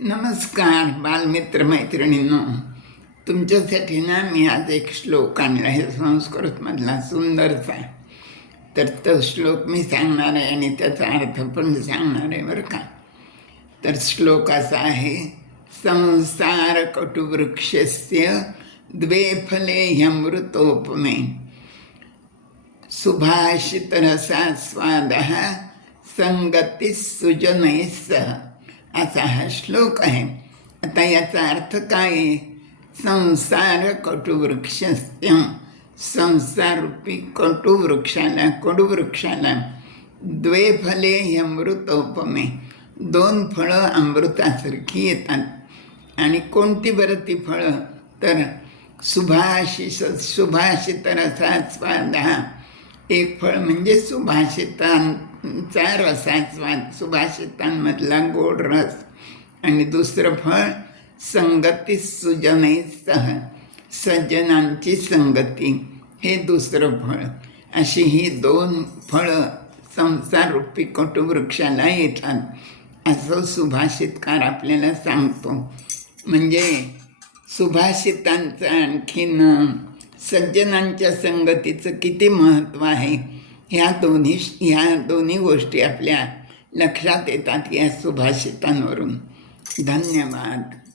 नमस्कार बालमित्र मैत्रिणींनो, तुमच्यासाठी ना मी आज एक श्लोक आणला आहे संस्कृतमधला सुंदरसा. तर तो श्लोक मी सांगणार आहे आणि त्याचा अर्थ पण सांगणार आहे बरं का. तर श्लोक असा आहे, संसार कटुवृक्षस्य द्वे फले ह्यमृतोपमे सुभाषितरसास्वादः संगती सुजनैः सह. असा हा श्लोक आहे. आता याचा अर्थ काय आहे? संसार कटुवृक्षस्य, संसारूपी कटुवृक्षाला कडुवृक्षाला द्वे फले अमृतोपमे, दोन फळं अमृतासारखी येतात. आणि कोणती बरं ती फळं? तर सुभाषित रसास्वाद. एक फळ म्हणजे सुभाषितांचा रसास्वाद, सुभाषितांमधला गोड रस. आणि दुसरं फळ संगती सुजनैः, सज्जनांची संगती, हे दुसरं फळ. अशी ही दोन फळं संसाररूपी कटुवृक्षाला येतात, असं सुभाषितकार आपल्याला सांगतो. म्हणजे सुभाषितांचं आणखीन सज्जनांच्या संगतीचं किती महत्त्व आहे, ह्या दोन्ही गोष्टी आपल्या लक्षात येतात या सुभाषितांवरून. धन्यवाद.